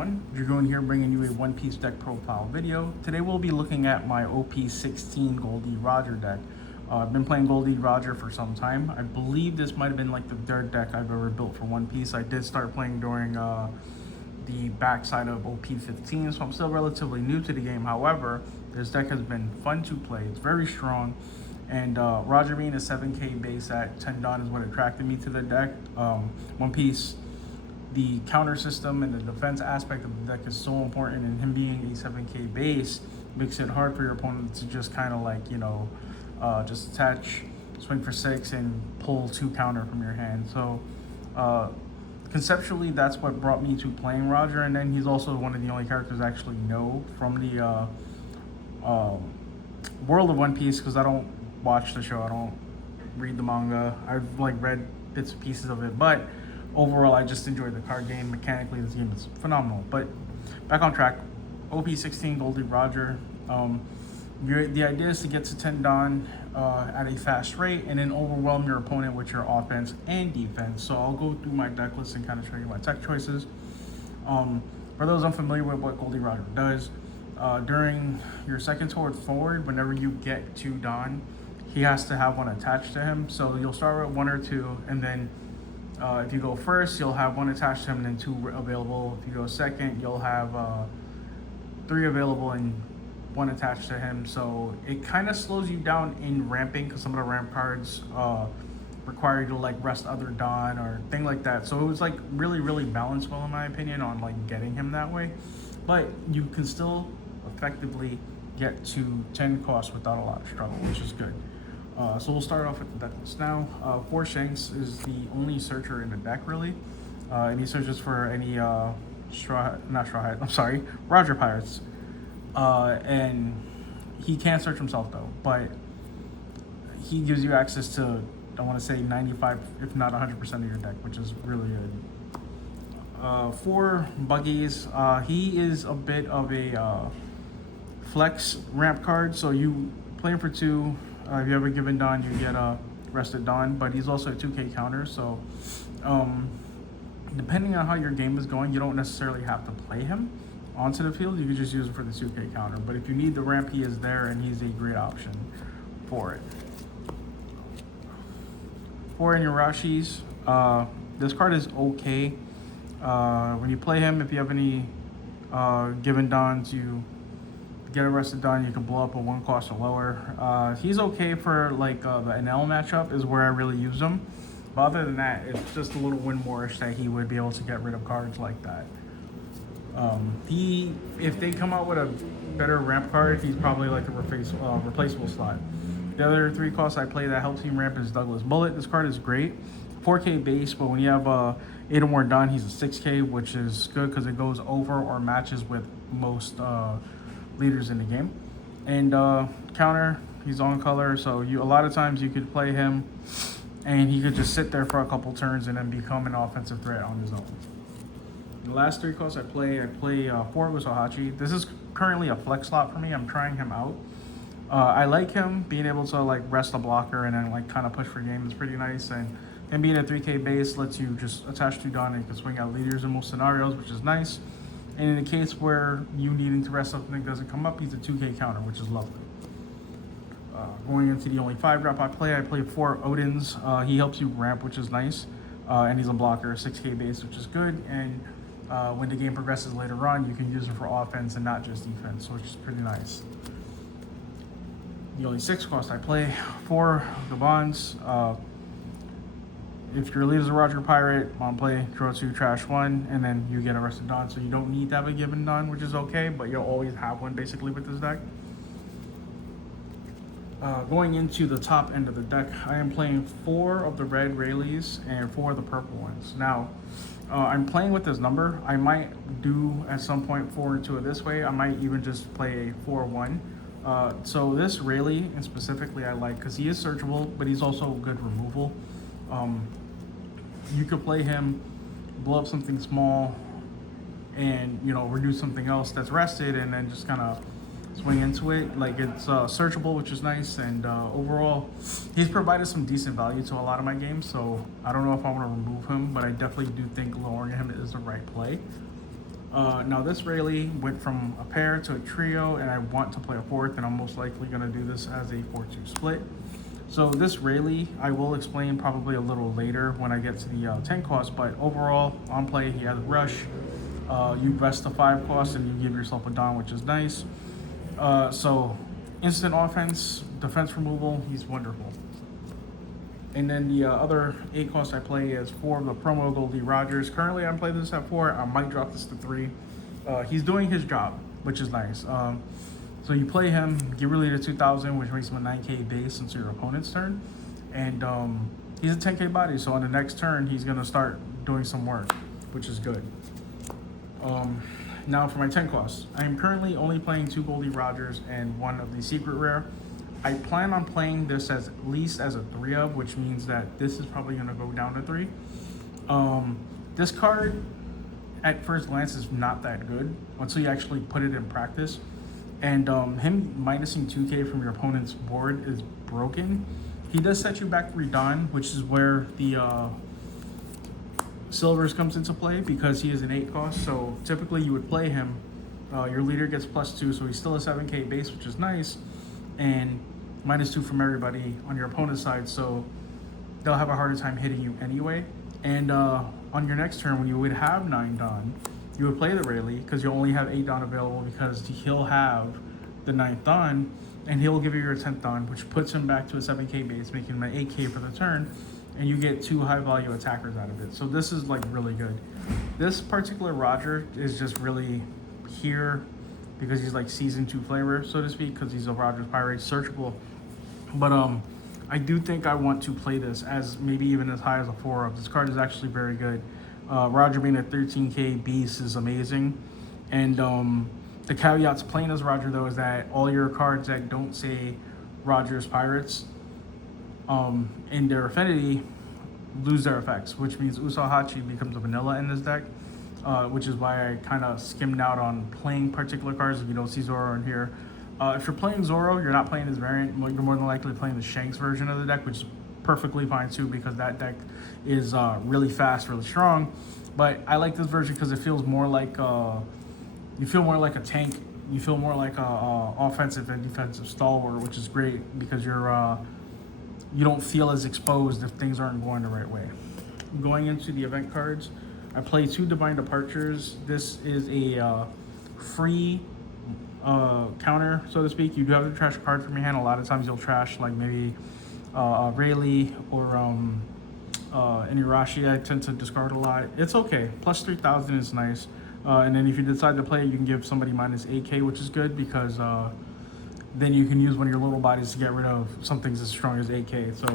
everyone, Dragoon here bringing you a One Piece deck profile video. Today we'll be looking at my OP16 Gol D Roger deck. I've been playing Gol D Roger for some time. I believe this might have been like the third deck I've ever built for One Piece. I did start playing during the backside of OP15, so I'm still relatively new to the game. However, this deck has been fun to play. It's very strong, and Roger being a 7k base at 10 Dawn is what attracted me to the deck. One Piece, the counter system and the defense aspect of the deck is so important, and him being a 7k base makes it hard for your opponent to just kind of like, just attach, swing for 6 and pull 2 counter from your hand. So conceptually, that's what brought me to playing Roger, and then he's also one of the only characters I actually know from the world of One Piece, because I don't watch the show, I don't read the manga. I've like read bits and pieces of it, but overall, I just enjoyed the card game. Mechanically, this game is phenomenal. But back on track, OP16 Gol D Roger. The idea is to get to 10 Dawn at a fast rate and then overwhelm your opponent with your offense and defense. So I'll go through my deck list and kind of show you my tech choices. For those unfamiliar with what Gol D Roger does, during your second sword forward, whenever you get to Dawn, he has to have one attached to him. So you'll start with 1 or 2, and then if you go first, you'll have 1 attached to him and then 2 available. If you go second, you'll have 3 available and 1 attached to him. So it kind of slows you down in ramping, because some of the ramp cards require you to like rest other Dawn or thing like that. So it was like really balanced well, in my opinion, on like getting him that way. But you can still effectively get to 10 costs without a lot of struggle, which is good. So we'll start off with the deck list now. 4 Shanks is the only searcher in the deck, really. And he searches for any Roger Pirates. And he can't search himself though, but he gives you access to, I want to say 95, if not 100% of your deck, which is really good. 4 Buggies. He is a bit of a flex ramp card, so you play him for 2. If you have a given Dawn, you get a rested Dawn, but he's also a 2k counter, so depending on how your game is going, you don't necessarily have to play him onto the field. You can just use him for the 2k counter, but if you need the ramp, he is there, and he's a great option for it. 4 Inuyashis. This card is okay. When you play him, if you have any given Dawns, you get a rested Dawn, you can blow up a 1 cost or lower. He's okay for like the NL matchup is where I really use him. But other than that, it's just a little win more-ish that he would be able to get rid of cards like that. If they come out with a better ramp card, he's probably like a replaceable slot. The other 3 costs I play that helps him ramp is Douglas Bullet. This card is great. 4k base, but when you have 8 or more Dawn, he's a 6k, which is good because it goes over or matches with most leaders in the game. And counter, he's on color, so a lot of times you could play him and he could just sit there for a couple turns and then become an offensive threat on his own. The last 3 costs I play 4 Wasahachi. This is currently a flex slot for me. I'm trying him out. I like him being able to like rest a blocker and then like kind of push for game. It's pretty nice, and him being a 3k base lets you just attach 2 Dawn and you can swing out leaders in most scenarios, which is nice. And in the case where you needing to rest something that doesn't come up, he's a 2k counter, which is lovely. Going into the only 5 drop I play 4 Odins. He helps you ramp, which is nice. And he's a blocker, 6k base, which is good. And when the game progresses later on, you can use him for offense and not just defense, which is pretty nice. The only 6 cost I play 4 Gabons. If your lead is a Roger Pirate, on play, draw 2, trash 1, and then you get a rested Dawn. So you don't need to have a given Dawn, which is okay, but you'll always have one basically with this deck. Going into the top end of the deck, I am playing 4 of the red Rayleighs and 4 of the purple ones. Now, I'm playing with this number. I might do at some point 4 and 2 of this way. I might even just play a 4-1. So this Rayleigh, and specifically I like, because he is searchable, but he's also good removal. You could play him, blow up something small, and reduce something else that's rested, and then just kind of swing into it. Like, it's searchable, which is nice, and overall he's provided some decent value to a lot of my games, so I don't know if I want to remove him, but I definitely do think lowering him is the right play. Now this Rayleigh went from a pair to a trio, and I want to play a fourth, and I'm most likely going to do this as a 4-2 split. So this Rayleigh, I will explain probably a little later when I get to the 10 cost, but overall, on play, he has Rush. You rest the 5 cost and you give yourself a Don, which is nice. So instant offense, defense removal, he's wonderful. And then the other 8 cost I play is 4 of the promo Gol D Rogers. Currently, I'm playing this at 4. I might drop this to 3. He's doing his job, which is nice. So you play him, get your leader 2,000, which makes him a 9K base into your opponent's turn. And he's a 10K body, so on the next turn, he's going to start doing some work, which is good. Now for my 10 costs. I am currently only playing 2 Gol D Rogers and 1 of the secret rare. I plan on playing this as at least as a 3 of, which means that this is probably going to go down to 3. This card, at first glance, is not that good until you actually put it in practice. And him minusing 2K from your opponent's board is broken. He does set you back 3 Don, which is where the Silvers comes into play because he is an 8 cost. So typically you would play him. Your leader gets +2, so he's still a 7K base, which is nice. And -2 from everybody on your opponent's side, so they'll have a harder time hitting you anyway. And on your next turn, when you would have 9 Don, you would play the Rayleigh because you only have 8 Don available because he'll have the 9th Don, and he'll give you your 10th Don, which puts him back to a 7K base, making him an 8K for the turn, and you get 2 high value attackers out of it. So this is like really good. This particular Roger is just really here because he's like season 2 flavor, so to speak, because he's a Rogers Pirate searchable. But I do think I want to play this as maybe even as high as a 4 of. This card is actually very good. Roger being a 13K beast is amazing. And the caveat to playing as Roger though is that all your cards that don't say Rogers Pirates in their affinity lose their effects, which means Usahachi becomes a vanilla in this deck. Which is why I kind of skimmed out on playing particular cards if you don't see Zoro in here. If you're playing Zoro, you're not playing his variant. You're more than likely playing the Shanks version of the deck, which is perfectly fine too because that deck is really fast, really strong. But I like this version because it feels more like you feel more like a tank. You feel more like a offensive and defensive stalwart, which is great because you don't feel as exposed if things aren't going the right way. Going into the event cards, I play 2 Divine Departures. This is a free counter, so to speak. You do have to trash a card from your hand. A lot of times you'll trash like maybe Rayleigh or Inuyasha. I tend to discard a lot. It's okay. Plus 3,000 is nice. And then if you decide to play it, you can give somebody -8K, which is good because then you can use one of your little bodies to get rid of something as strong as 8K. So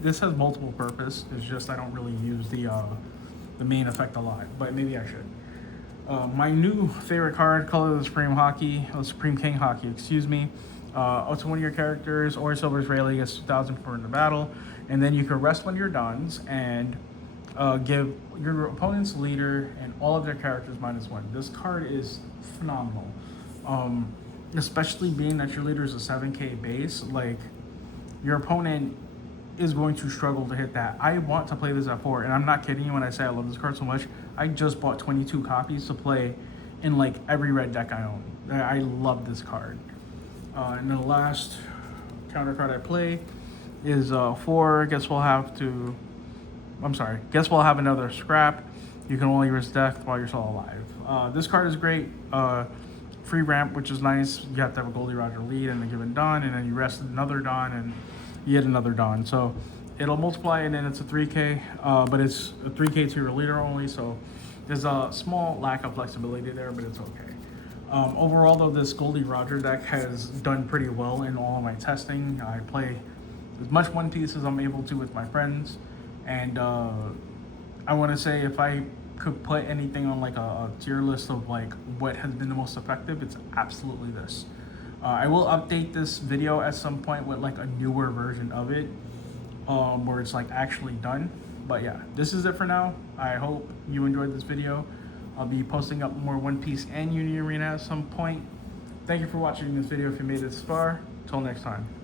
this has multiple purpose. It's just I don't really use the main effect a lot, but maybe I should. My new favorite card, Color of the Supreme King Hockey, excuse me. Up to one of your characters or Silver's Rayleigh gets 2,000 for in the battle, and then you can rest one of your Dons and give your opponent's leader and all of their characters -1. This card is phenomenal, especially being that your leader is a 7K base. Like your opponent is going to struggle to hit that. I want to play this at 4, and I'm not kidding you when I say I love this card so much. I just bought 22 copies to play in like every red deck I own. I love this card. And then the last counter card I play is 4. Guess we'll have another scrap. You can only risk death while you're still alive. This card is great. Free ramp, which is nice. You have to have a Gol D Roger lead and a given Don, and then you rest another Don and yet another Don. So it'll multiply, and then it's a 3K, but it's a 3K to your leader only. So there's a small lack of flexibility there, but it's okay. Overall, though, this Gol D Roger deck has done pretty well in all of my testing. I play as much One Piece as I'm able to with my friends, and I want to say if I could put anything on like a tier list of like what has been the most effective, it's absolutely this. I will update this video at some point with like a newer version of it, where it's like actually done. But yeah, this is it for now. I hope you enjoyed this video. I'll be posting up more One Piece and Uni Arena at some point. Thank you for watching this video if you made it this far. Till next time.